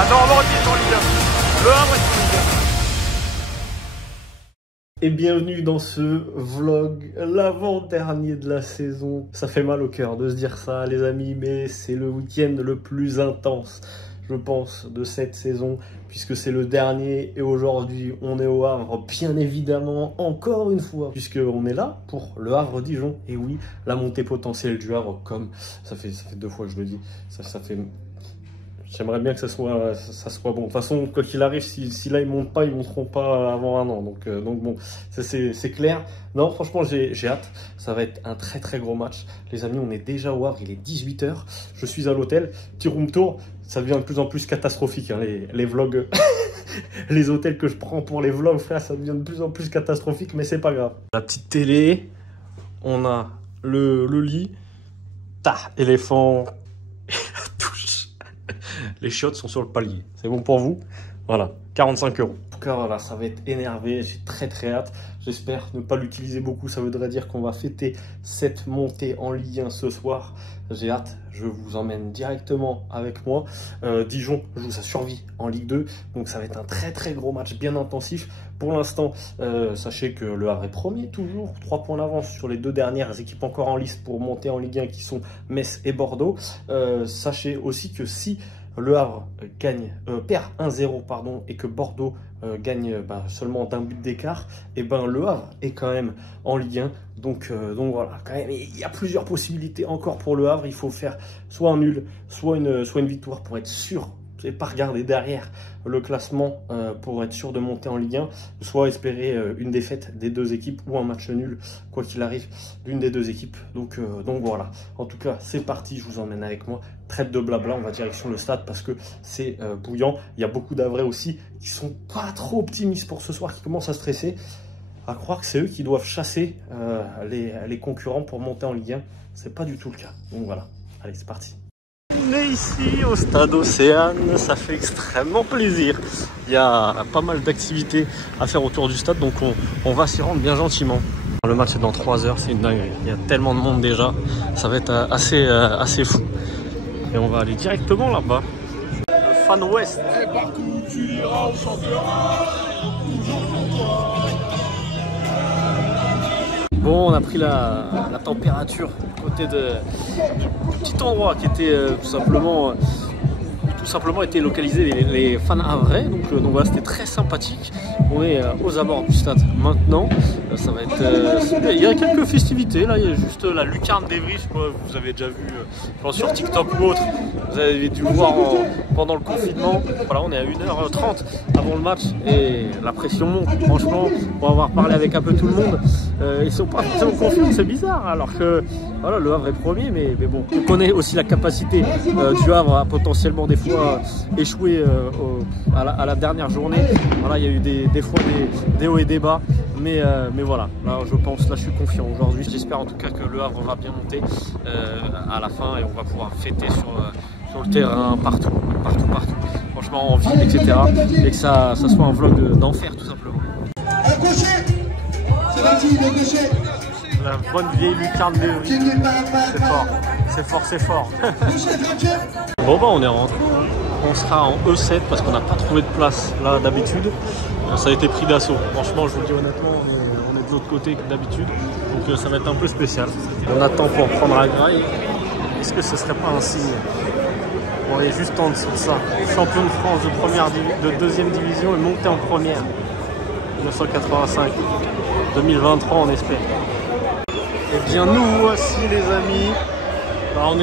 Attends, on va retenir sur Ligue 1. Le Havre est sur Ligue 1. Et bienvenue dans ce vlog, l'avant-dernier de la saison. Ça fait mal au cœur de se dire ça, les amis, mais c'est le week-end le plus intense, je pense, de cette saison, puisque c'est le dernier. Et aujourd'hui, on est au Havre, bien évidemment, encore une fois, puisqu'on est là pour le Havre-Dijon. Et oui, la montée potentielle du Havre, comme ça fait 2 fois que je le dis, ça fait... J'aimerais bien que ça soit bon. De toute façon, quoi qu'il arrive, si là ils montent pas, ils monteront pas avant un an. Donc bon, c'est clair. Non, franchement, j'ai hâte. Ça va être un très très gros match. Les amis, on est déjà au Havre, il est 18 h. Je suis à l'hôtel. Petit room tour. Ça devient de plus en plus catastrophique, hein, les vlogs. Les hôtels que je prends pour les vlogs, frère, ça devient de plus en plus catastrophique, mais c'est pas grave. La petite télé, on a le lit, éléphant. Les chiottes sont sur le palier. C'est bon pour vous? Voilà, 45 €. En tout cas, voilà, ça va être énervé. J'ai très très hâte. J'espère ne pas l'utiliser beaucoup. Ça voudrait dire qu'on va fêter cette montée en Ligue 1 ce soir. J'ai hâte. Je vous emmène directement avec moi. Dijon joue sa survie en Ligue 2. Donc ça va être un très très gros match bien intensif. Pour l'instant, sachez que le Havre est premier toujours. 3 points d'avance sur les 2 dernières équipes encore en liste pour monter en Ligue 1 qui sont Metz et Bordeaux. Sachez aussi que si le Havre perd 1-0 pardon, et que Bordeaux gagne seulement d'un but d'écart, et ben le Havre est quand même en Ligue 1. Donc voilà, quand même, il y a plusieurs possibilités encore pour le Havre. Il faut faire soit un nul, soit une victoire pour être sûr. Et pas regarder derrière le classement pour être sûr de monter en Ligue 1, soit espérer une défaite des 2 équipes ou un match nul, quoi qu'il arrive, d'une des 2 équipes. Donc voilà, en tout cas, c'est parti, je vous emmène avec moi. Trêve de blabla, on va direction le stade parce que c'est bouillant. Il y a beaucoup d'Havrais aussi qui sont pas trop optimistes pour ce soir, qui commencent à stresser, à croire que c'est eux qui doivent chasser les concurrents pour monter en Ligue 1. C'est pas du tout le cas. Donc voilà, allez, c'est parti. On est ici au stade Océane, ça fait extrêmement plaisir. Il y a pas mal d'activités à faire autour du stade, donc on va s'y rendre bien gentiment. Le match est dans 3 heures, c'est une dinguerie. Il y a tellement de monde déjà, ça va être assez fou. Et on va aller directement là-bas. Le Fan West. Et partout tu iras, on chantera toujours pour toi. Bon, on a pris la température du côté du petit endroit qui était tout simplement été localisé les fans havrais. Donc voilà, c'était très sympathique. On est aux abords du stade maintenant. Ça va être. Il y a quelques festivités là. Il y a juste la lucarne d'Evry. Vous avez déjà vu, je pense, sur TikTok ou autre. Vous avez dû le voir pendant le confinement. Voilà, on est à 1h30 avant le match et la pression monte. Franchement, pour avoir parlé avec un peu tout le monde, ils sont pas forcément confiants. C'est bizarre. Alors que voilà, le Havre est premier, mais bon, on connaît aussi la capacité du Havre à potentiellement des fois échouer à la dernière journée. Voilà, il y a eu des fois des hauts et des bas, mais voilà, là je suis confiant aujourd'hui. J'espère en tout cas que le Havre va bien monter à la fin et on va pouvoir fêter sur le terrain, partout. Franchement, en ville, etc. Et que ça soit un vlog d'enfer tout simplement. Un gaucher, c'est parti, le gaucher. La bonne vieille lucarne d'Evry. C'est fort. Bon on est rentré. On sera en E7 parce qu'on n'a pas trouvé de place là d'habitude. Ça a été pris d'assaut. Franchement, je vous le dis honnêtement, on est de l'autre côté que d'habitude. Donc ça va être un peu spécial. On attend pour prendre la graille. Est-ce que ce serait pas un signe? On est juste en dessous de ça. Champion de France de 2e division et monté en première. 1985. 2023 on espère. Eh bien nous voici les amis. Alors,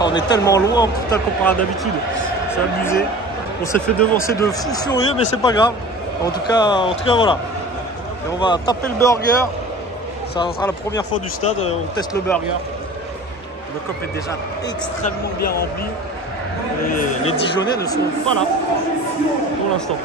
on est tellement loin putain comparé à d'habitude. C'est abusé. On s'est fait devancer de fou furieux mais c'est pas grave. En tout cas voilà. Et on va taper le burger. Ça sera la première fois du stade. On teste le burger. Le cop est déjà extrêmement bien rempli. Les Dijonais ne sont pas là pour l'instant.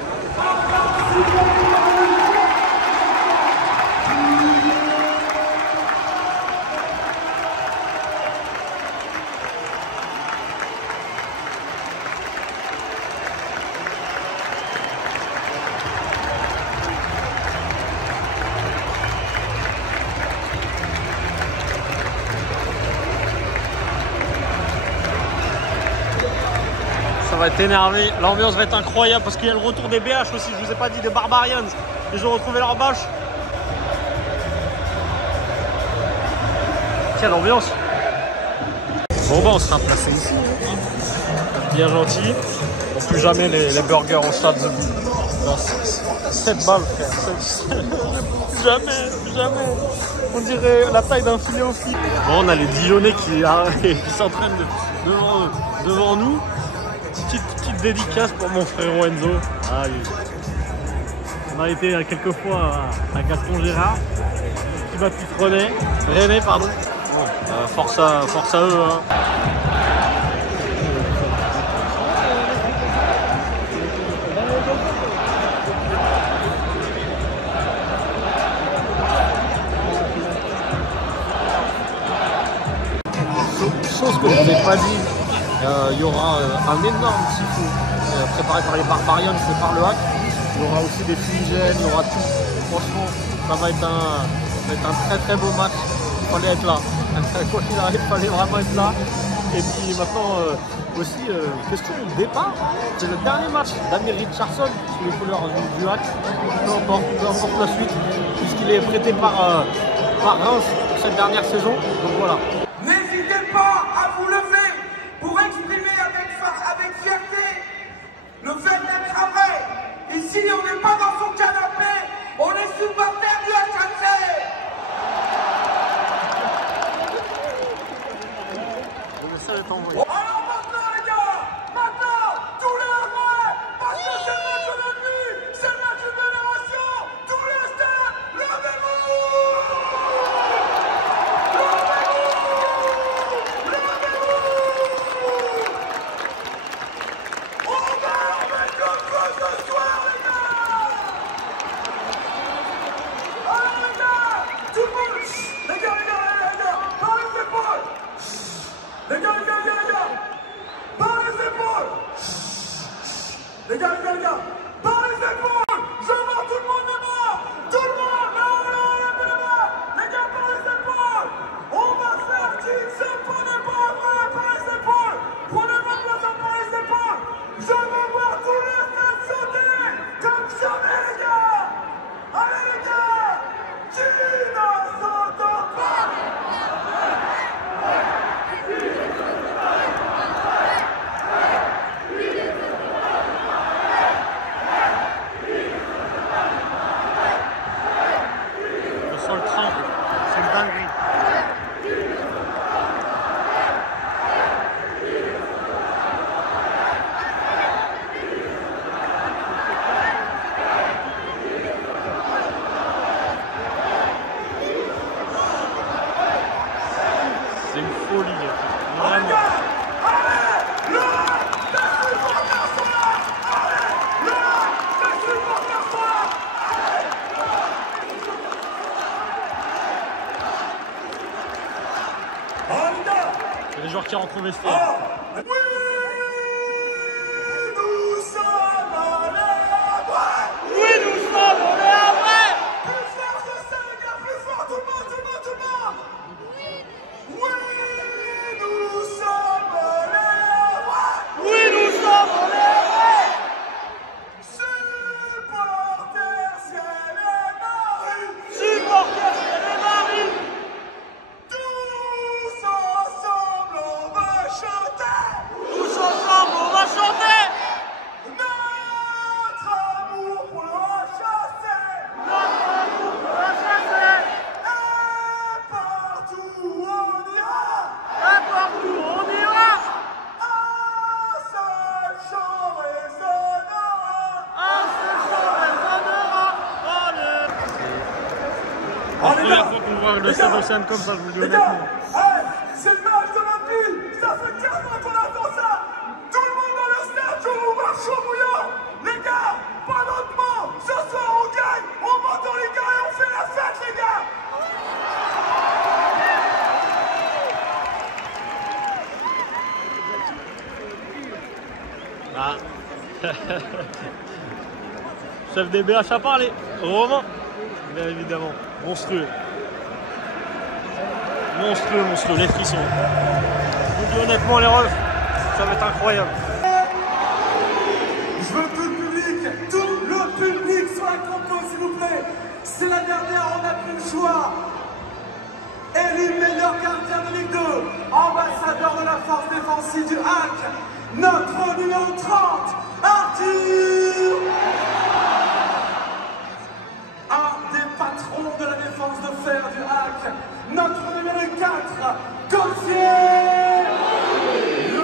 ça va être énervé. L'ambiance va être incroyable parce qu'il y a le retour des BH aussi. Je vous ai pas dit des Barbarians. Ils ont retrouvé leur bâche. Quelle ambiance. Bon bah on sera placé ici. Bien gentil. On plus jamais les burgers en stade debout. 7 balles frère. Jamais. On dirait la taille d'un filet au flic. Bon, on a les Dijonais qui s'entraînent devant nous. Petite dédicace pour mon frère Enzo. Ah, on a été quelques fois à Gaston Gérard. Petit Baptiste René, pardon. Bon, force à eux. Hein. Chose que je ne vous ai pas dit, il y aura un énorme tifo préparé par les Barbarians et par le hack. Il y aura aussi des fumigènes, il y aura tout. Franchement, ça va être un très beau match. Il fallait être là. Quoi qu'il arrive, il fallait vraiment être là. Et puis maintenant, aussi, question de départ. C'est le dernier match d'Amir Richardson sous les couleurs du hack. Peu importe la suite, puisqu'il est prêté par Reims pour cette dernière saison. Donc voilà. N'hésitez pas à vous lever pour exprimer avec fierté le fait d'être vrai. Ici, on n'est pas dans son canapé, on est supporter du HNC. Alors maintenant, les gars, tous les vrais, parce que c'est le match de la nuit, c'est le match de génération, tous les stades, levez-vous. Les gars, par les épaules, je vois tout le monde là-bas, tout le monde, levez les mains, les gars, par les épaules, on va faire ce prenez pas vrai par les épaules, prenez votre place par les épaules, je veux voir tous les stades sauter, comme jamais les gars, allez les gars, qui ne saute pas. C'est une folie, vraiment. C'est les joueurs qui rentrent au vestiaire. La première fois qu'on voit le stade Océane comme ça, je vous le dis honnêtement. C'est le match de ma vie. Ça fait 15 mois qu'on attend ça. Tout le monde dans le stade, je vous vois chaud bouillant. Les gars, pas lentement. Ce soir, on gagne. On monte dans les gars et on fait la fête, les gars. Ah. Chef des BH a parlé. Romain. Bien évidemment. Monstrueux. Monstrueux, les frissons. Je vous dis honnêtement les refs, ça va être incroyable. C'est la dernière, on n'a plus le choix. Élu meilleur gardien de Ligue 2, ambassadeur de la force défensive du HAC, notre numéro 30, Arthur. Un des patrons de la défense de fer du HAC, notre numéro 4, Gauthier. Le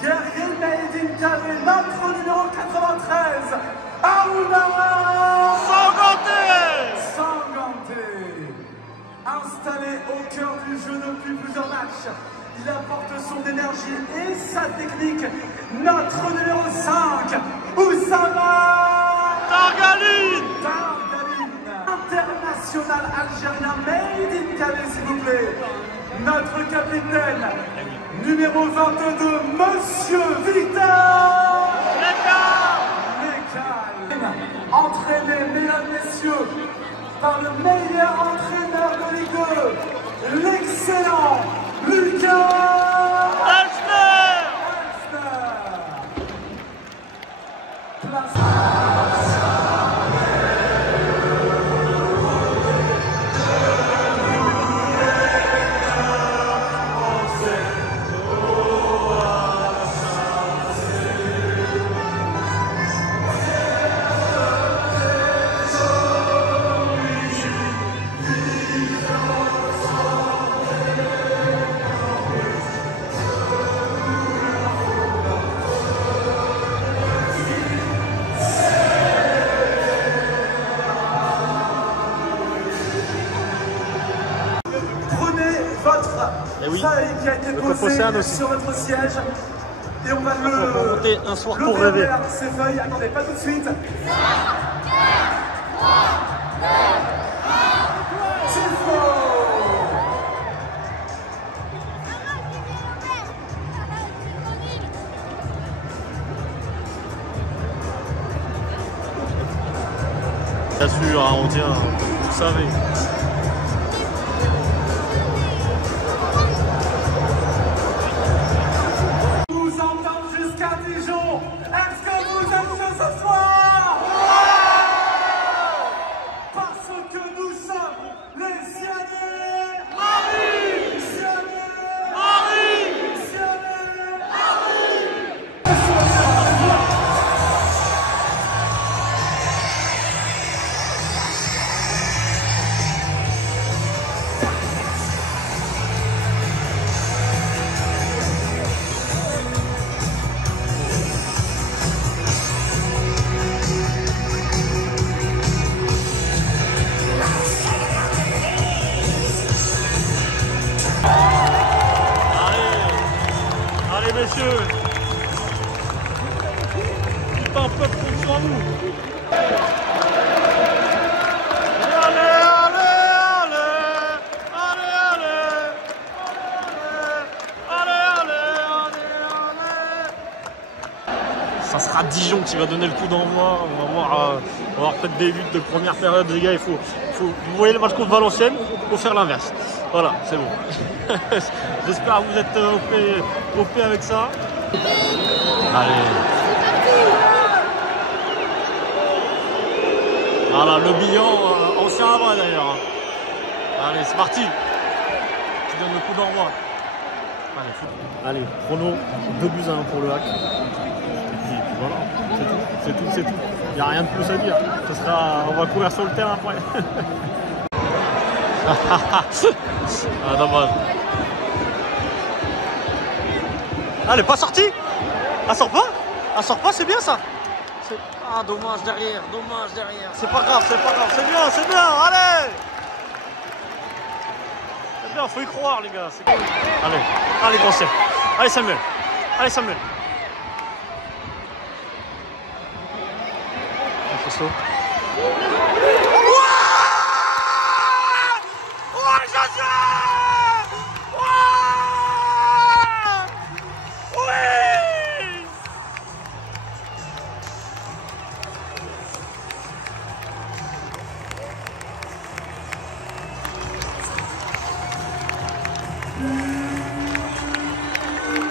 guerrier made in Calais, notre numéro 93, Aouna Sanganté. Installé au cœur du jeu depuis plusieurs matchs, il apporte son énergie et sa technique. Notre numéro 5, Oussama Targaline. International algérien made in Calais, s'il vous plaît. Notre capitaine, numéro 22, Monsieur Victor Lekal. Entraîné, mesdames, messieurs, par le meilleur entraîneur de Ligue 2, l'excellent Lucas Elsner. Feuille qui a été posée sur votre siège et on va un soir pour rêver. Ces feuilles, attendez, pas tout de suite. Bien sûr, hein, on tient, vous savez. Messieurs, tout un peuple compte sur nous. Allez, ça sera Dijon qui va donner le coup d'envoi. On va voir peut-être des buts de première période, les gars. Vous voyez le match contre Valenciennes, il faut faire l'inverse. Voilà, c'est bon. J'espère que vous êtes OP avec ça. Allez. Voilà, le bilan, ancien avant d'ailleurs. Allez, c'est parti. Qui donne le coup d'envoi. Allez, chrono, 2-1 pour le HAC. Et puis voilà, c'est tout. Il n'y a rien de plus à dire. On va courir sur le terrain après. Ah, dommage. Ah, elle est pas sortie. Elle sort pas. Elle sort pas, c'est bien ça. Ah, dommage derrière. C'est pas grave, c'est bien, allez. C'est bien, faut y croire les gars. Allez, Gauthier. Allez Samuel.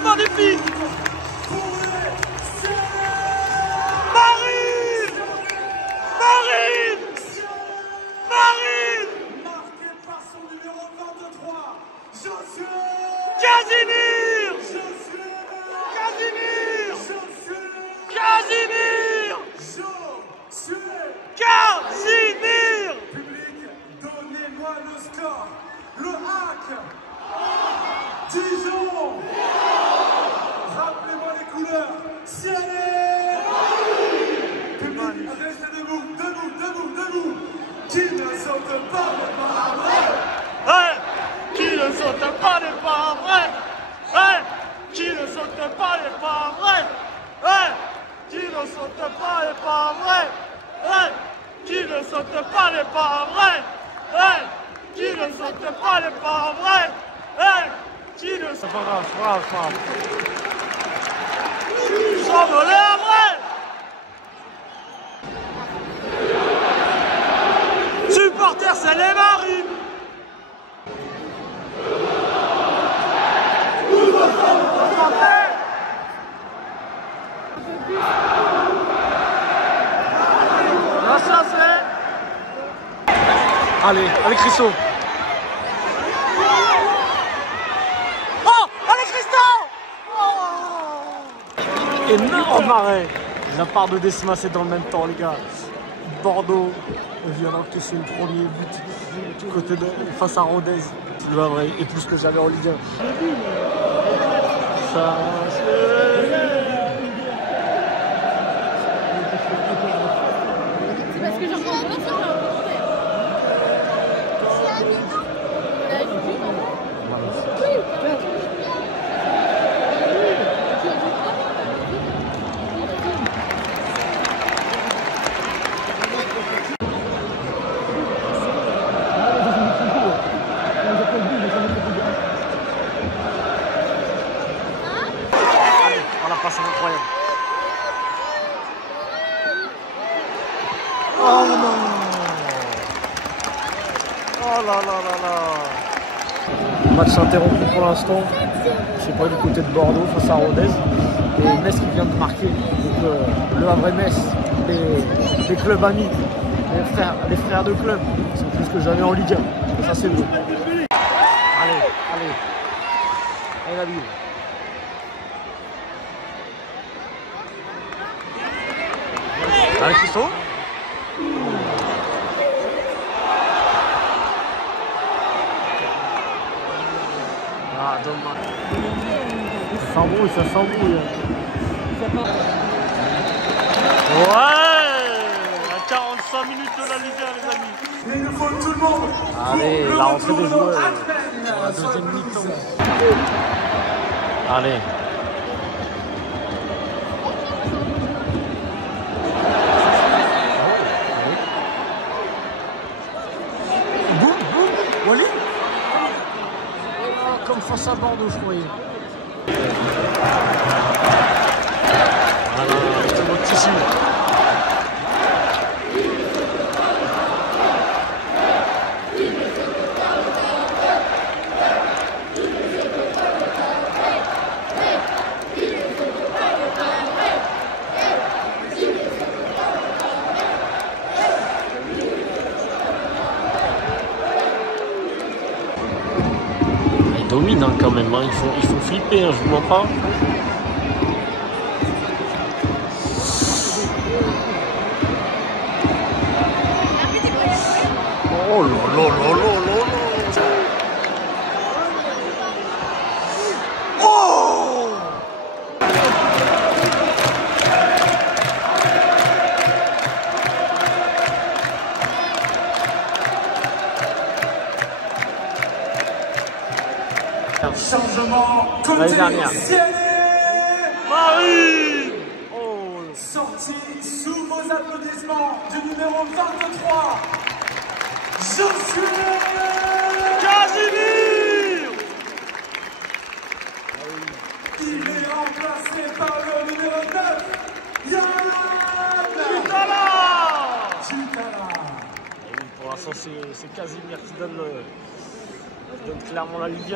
Magnifique. Marine saute pas n'est pas vrai. Qui ne saute pas n'est pas vrai. Qui ne saute pas n'est pas vrai. Qui ne saute pas n'est pas vrai. Qui ne saute pas n'est pas vrai. Qui ne saute pas n'est pas vrai. Qui ne saute pas n'est pas vrai. Sommes les vrais. Supporters, c'est les marines. Ça c'est... Allez, avec Christo. Oh, allez Christo. Énorme arrêt de la part de Decima, c'est dans le même temps, les gars. Bordeaux vient d'encaisser le premier but du côté de, face à Rodez. Le Havre est plus que jamais en Ligue 1. Ça, C'est parce que j'en comprends pas ça. la passe incroyable. Oh non! Oh là là là là! Match interrompu pour l'instant. Je sais pas, du côté de Bordeaux face à Rodez. Et Metz qui vient de marquer. Donc le Havre et Metz, les clubs amis, les frères de club, sont plus que jamais en Ligue 1. Et ça c'est beau. Allez, allez. Allez la bille. Allez Christo. Ah dommage. Ça s'embrouille, ça s'embrouille. Ouais, à 45 minutes de la Ligue 1 les amis. Il nous faut tout le monde. Allez, la rentrée des joueurs. La Deuxième mi-temps. Allez. Boum, boum, Wally. Oh, comme face à Bordeaux, je croyais. Voilà, c'est votre tissu. Ils dominent hein, quand même, hein. Ils font flipper, hein, je vous mens pas. Oh là là là là là là. Oh! Changement L'année dernière. Marie. Oh! Sorti sous vos applaudissements du numéro 23, Josué Casimir. Il est remplacé par le numéro 9, Yann Chutala. Chutala. Et oui, pour l'instant, c'est Casimir qui donne clairement la Ligue 1.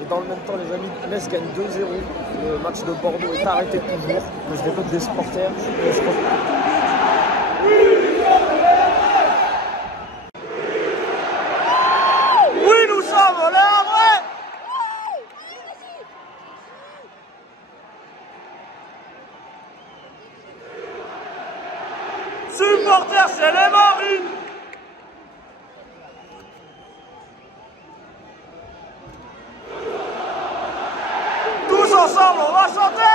Et dans le même temps, les amis, Metz gagne 2-0. Le match de Bordeaux est arrêté toujours. Je répète des supporters. Oui, nous sommes les Havrais. Supporters, c'est les Marines. Tous ensemble, on va chanter.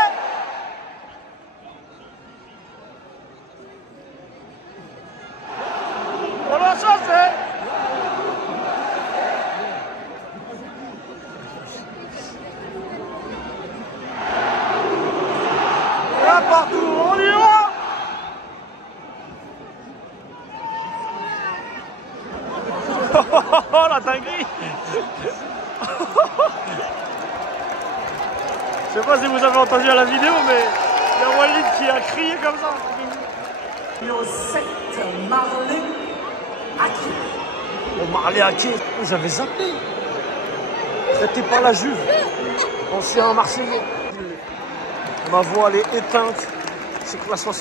On va chanter. N'importe où, on y va. Oh la dinguerie. Je sais pas si vous avez entendu à la vidéo, mais il y a Walid qui a crié comme ça. Numéro 7, Marley Ake. Oh, Marley Ake, j'avais zappé. Traité par la Juve, ancien Marseillais. Ma voix elle est éteinte, c'est que la 70e.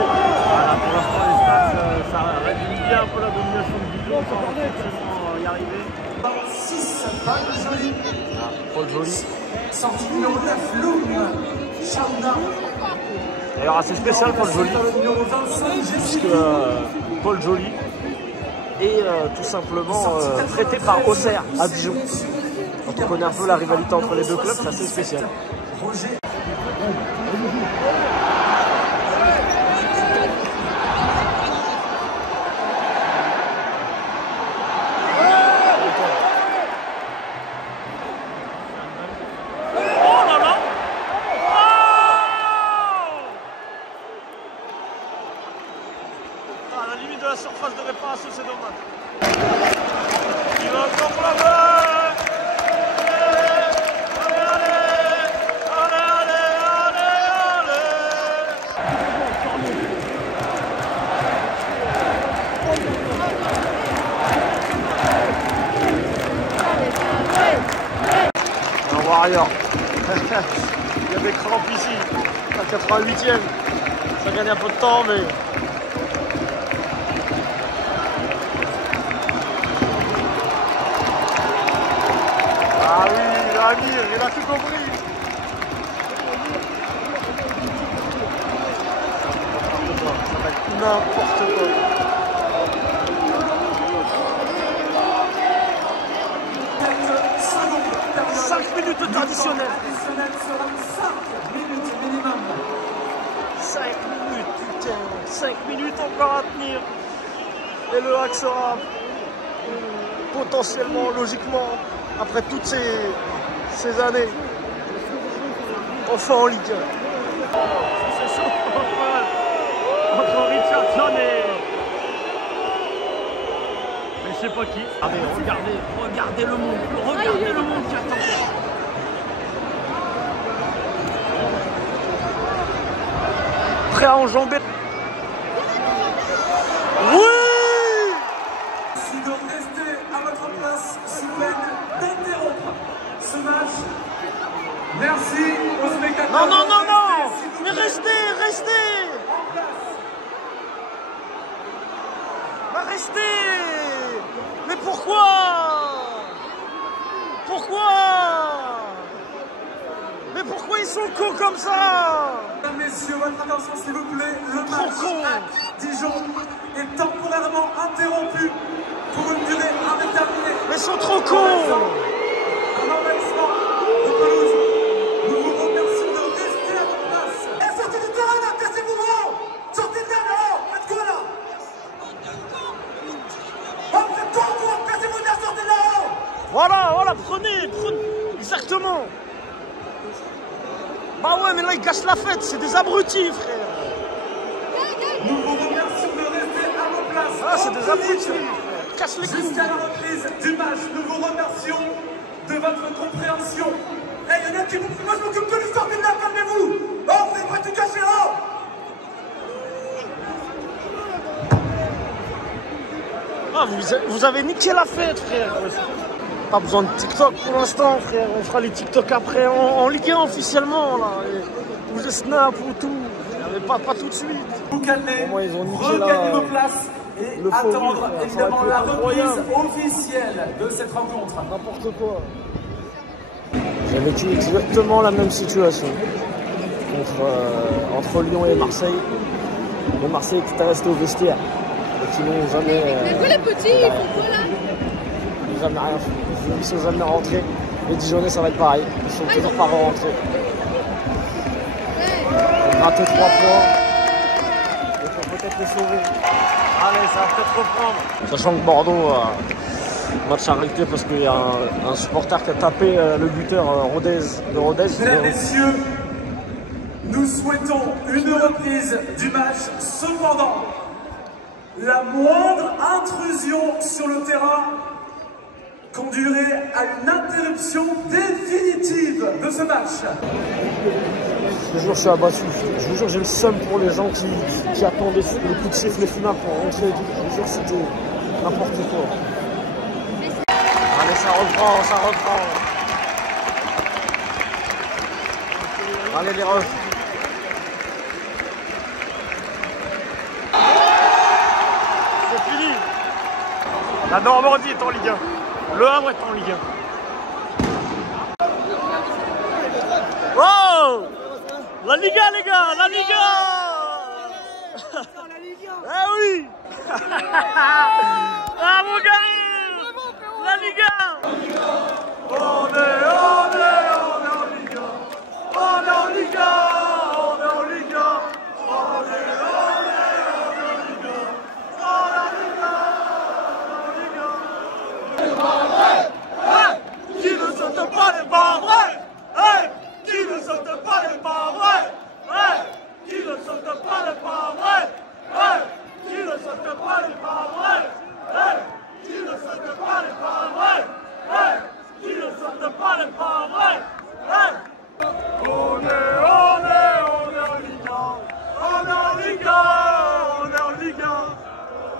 Voilà, pour l'instant les stats, ça réduit bien un peu la domination du Dijon, on va forcément y arriver. 6, Paul Joly. Paul Joly. Sortie numéro 9, Loum Chanda. D'ailleurs assez spécial Paul Joly, Numéro 25, puisque Paul Joly est tout simplement traité par Auxerre à Dijon. Quand on connaît un peu la rivalité entre les deux clubs, c'est assez spécial. Roger. À la limite de la surface de réparation, c'est dommage. Il va encore pour la balle. Allez, allez, allez, allez, allez. Un warrior. Il y a des crampes ici, à 88e. Ça gagne un peu de temps, mais... Ah oui, Amir, il a tout compris. Ça va être n'importe quoi. Secondes. 5 minutes de traditionnel. Additionnel sera 5 minutes minimum. 5 minutes, putain. 5 minutes encore à tenir. Et le hack sera potentiellement, logiquement, après toutes ces années, enfin en Ligue 1. C'est chaud entre Richardson et... Mais je sais pas qui. Regardez le monde, regardez le monde qui attend. Prêt à enjamber. Oui! Si vous restez à votre place sous peine d'interrompre ce match. Merci aux spectateurs. Non, non, non, non! S'il vous Mais plaît. restez! En place. Bah restez! Mais pourquoi? Pourquoi? Mais pourquoi ils sont cons comme ça? Mesdames, messieurs, votre attention s'il vous plaît. Le Trop match con. à Dijon est temporairement interrompu pour une durée indéterminée. Mais ils sont trop cons! Un envahissement de pelouse. Nous vous remercions de rester à votre place. Et sortez du terrain là, cassez-vous là-haut. Sortez de là, là-haut. Faites quoi là? Oh, faites quoi? Cassez-vous de là, sortez de là-haut. Voilà, prenez! Exactement! Bah ouais, mais là ils gâchent la fête, c'est des abrutis, frère! Nous vous remercions de rester à vos places. Ah, c'est des abrutis! Casse les couilles! Jusqu'à la reprise du match, nous vous remercions de votre compréhension. Eh, il y en a qui vous... Moi, je m'occupe de l'histoire de là, calmez-vous. Oh, vous n'avez pas tout caché là. Ah, vous avez niqué la fête, frère! Pas besoin de TikTok pour l'instant, frère. On fera les TikTok après en Ligue 1 officiellement, là. Ou les Snap ou tout. Mais pas tout de suite. Vous calmez, Au moins, ils ont niqué regagnez la- vos places et le faux attendre rire, frère. Ça évidemment va être la reprise incroyable. officielle de cette rencontre. N'importe quoi. J'ai vécu exactement la même situation entre Lyon et Marseille. Les Marseillais qui étaient restés au vestiaire et qui n'ont jamais. Les petits, ils font quoi là? Ils n'ont jamais rien fait. Ils sont jamais rentrés. Les Dijonais, ça va être pareil. Ils sont toujours pas rentrés. Ils ont raté 3 points. Et pour peut-être les sauver. Allez, ça va peut-être reprendre. Sachant que Bordeaux, match arrêté parce qu'il y a un supporter qui a tapé le buteur Rodez. Mesdames, messieurs, nous souhaitons une reprise du match. Cependant, la moindre intrusion sur le terrain conduirait à une interruption définitive de ce match. Je vous jure, je suis abattu. Je vous jure, j'ai le seum pour les gens qui attendaient le coup de sifflet final pour rentrer. Je vous jure, c'était n'importe quoi. Allez, ça reprend, ça reprend. Allez, les refs. C'est fini. La Normandie est en Ligue 1. Le Havre est en Ligue 1. Oh! La Liga, les gars! La Liga! Eh oui! Ah mon gars! La Liga! On est en Liga! On est en Liga! On est en Liga! On est qui ne saute pas les pas vrai, qui ne saute pas les pas vrai, qui ne saute pas les pas vrai, qui ne saute pas les pas vrai, qui ne saute pas les pas vrai, qui ne saute pas les pas vrai. On est en Ligue 1, on est en Ligue 1, on est en Ligue 1.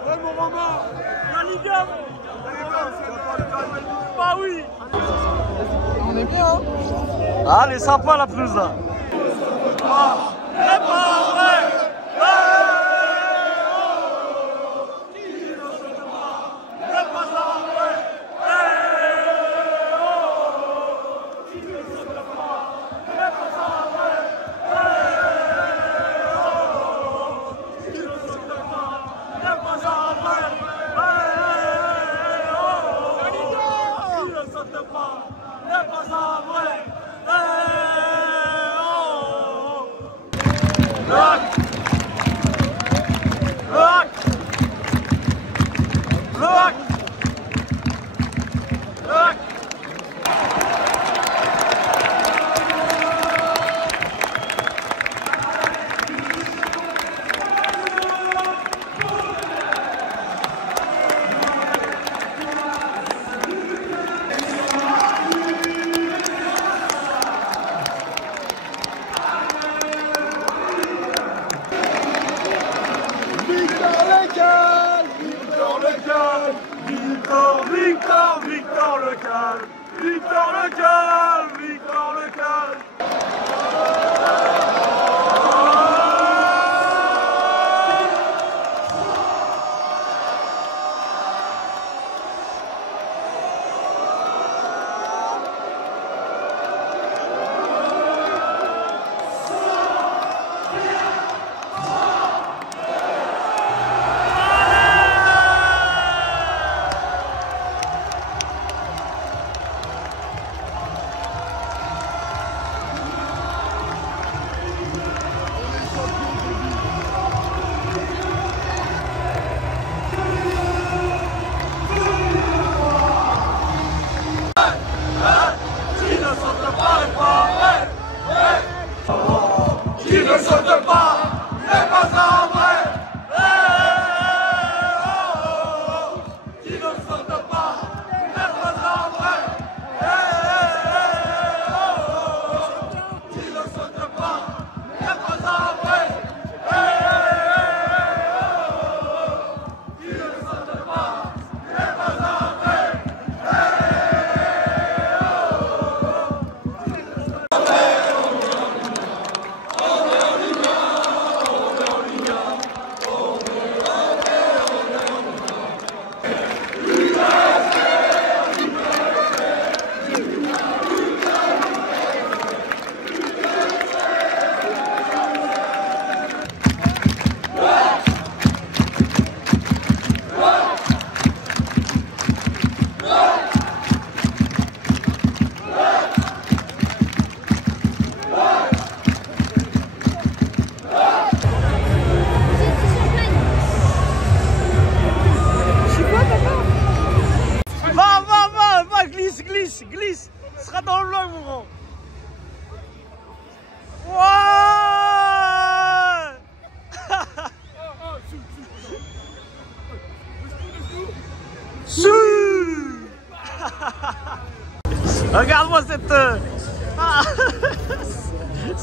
Ouais mon maman, la Ligue 1. Bah oui. On est bien, hein? Ah, elle est sympa la pelouse là. Ah, c'est pas vrai.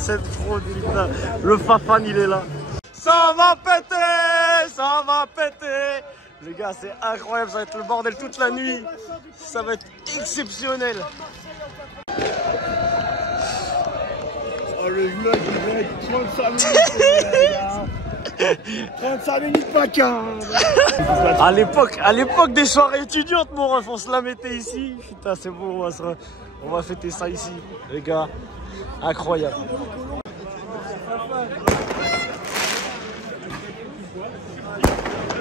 cette fraude, putain. Le Fafan, il est là. Ça va péter, ça va péter. Les gars, c'est incroyable, ça va être le bordel toute la nuit. Ça va être exceptionnel. Oh, le vlog, il va être 35 minutes. 35 minutes pas 15. À l'époque des soirées étudiantes, mon ref, on se la mettait ici. Putain, c'est beau, on va fêter ça ici. Les gars, incroyable.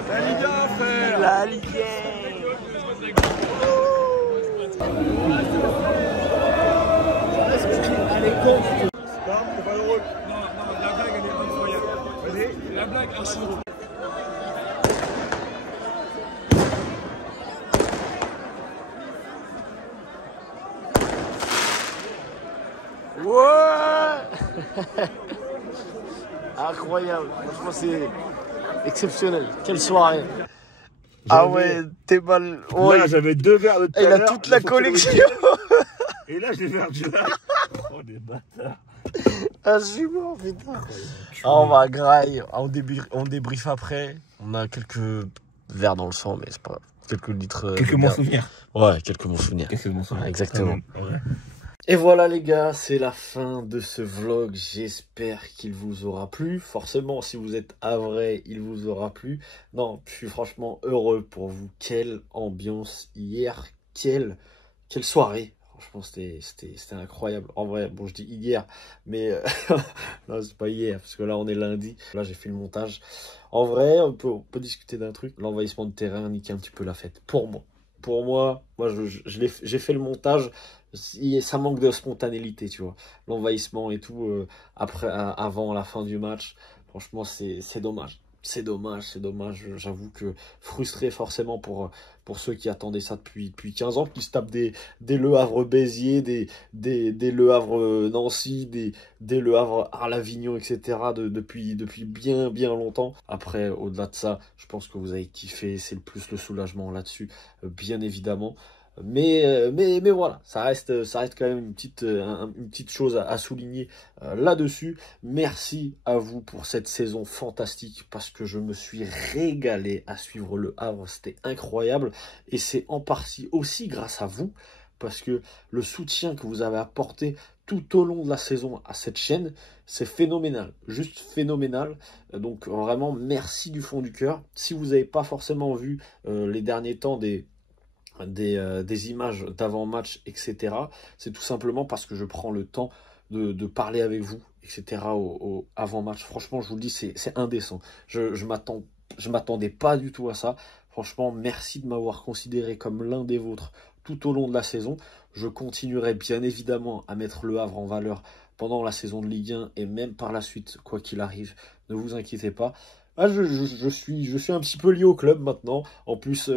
La Liga, frère. La Ligue. Allez, con. Non, c'est pas drôle. Non, la blague, elle est incroyable. Vas-y. La blague, archi drôle. Ouais. Incroyable. Franchement, c'est exceptionnel. Quelle soirée. Ah ouais, t'es mal. Ouais. Là, j'avais 2 verres de tout à l'heure. Il a toute la collection. Et là, j'ai verres de là. Oh, des bâtards. Ah, je suis mort, putain. Ah, on va graille. On débrief après. On a quelques verres dans le sang, mais c'est pas grave. Quelques litres. Quelques bons souvenirs. Ouais, quelques bons souvenirs. Quelques bons souvenirs. Exactement. Ouais. Et voilà les gars, c'est la fin de ce vlog. J'espère qu'il vous aura plu. Forcément, si vous êtes avré, il vous aura plu. Non, je suis franchement heureux pour vous. Quelle ambiance hier. Quelle soirée. Franchement, c'était incroyable. En vrai, bon, je dis hier, mais non, c'est pas hier, parce que là, on est lundi. Là, j'ai fait le montage. En vrai, on peut discuter d'un truc. L'envahissement de terrain niquait un petit peu la fête. Pour moi, j'ai fait le montage. Ça manque de spontanéité, tu vois. L'envahissement et tout, avant la fin du match. Franchement, c'est dommage. C'est dommage. J'avoue que frustré forcément pour ceux qui attendaient ça depuis 15 ans, qui se tapent des Le Havre Béziers, des Le Havre Nancy, des Le Havre Arles-Avignon, etc. depuis bien longtemps. Après, au-delà de ça, je pense que vous avez kiffé. C'est plus le soulagement là-dessus, bien évidemment. Mais voilà, ça reste quand même une petite chose à souligner là-dessus. Merci à vous pour cette saison fantastique, parce que je me suis régalé à suivre le Havre, c'était incroyable. Et c'est en partie aussi grâce à vous, parce que le soutien que vous avez apporté tout au long de la saison à cette chaîne, c'est phénoménal, juste phénoménal. Donc vraiment, merci du fond du cœur. Si vous n'avez pas forcément vu les derniers temps des images d'avant-match, etc. C'est tout simplement parce que je prends le temps de parler avec vous, etc. au avant-match. Franchement, je vous le dis, c'est indécent. Je m'attendais pas du tout à ça. Franchement, merci de m'avoir considéré comme l'un des vôtres tout au long de la saison. Je continuerai bien évidemment à mettre le Havre en valeur pendant la saison de Ligue 1 et même par la suite, quoi qu'il arrive. Ne vous inquiétez pas. Ah, je suis un petit peu lié au club maintenant. En plus,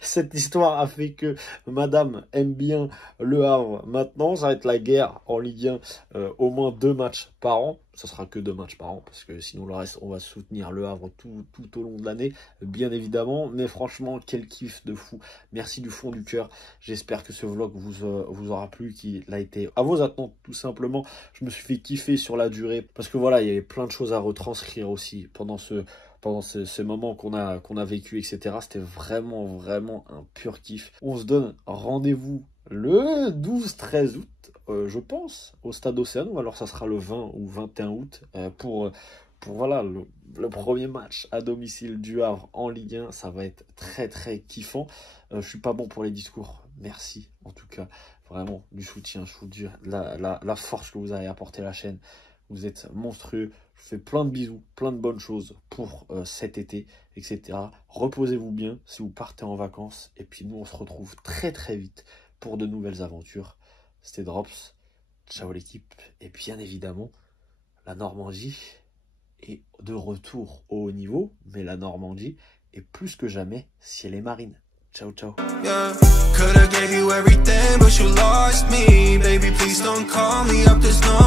cette histoire a fait que madame aime bien le Havre. Maintenant, ça va être la guerre en Ligue 1, au moins 2 matchs par an. Ça sera que 2 matchs par an, parce que sinon le reste, on va soutenir le Havre tout au long de l'année, bien évidemment. Mais franchement, quel kiff de fou. Merci du fond du cœur. J'espère que ce vlog vous aura plu, qu'il a été à vos attentes, tout simplement. Je me suis fait kiffer sur la durée, parce que voilà, il y avait plein de choses à retranscrire aussi pendant ce moment qu'on a vécu, etc. C'était vraiment un pur kiff. On se donne rendez-vous le 12-13 août, je pense, au Stade Océane, ou alors ça sera le 20 ou 21 août, pour voilà, le premier match à domicile du Havre en Ligue 1. Ça va être très kiffant. Je suis pas bon pour les discours. Merci, en tout cas, vraiment, du soutien. Je vous dis, la force que vous avez apporté à la chaîne. Vous êtes monstrueux. Je vous fais plein de bisous, plein de bonnes choses pour cet été, etc. Reposez-vous bien si vous partez en vacances. Et puis nous, on se retrouve très vite pour de nouvelles aventures. C'était Drops. Ciao l'équipe. Et bien évidemment, la Normandie est de retour au haut niveau. Mais la Normandie est plus que jamais ciel et marine. Ciao. Yeah, coulda gave you everything, but you lost me. Baby, please don't call me up, there's no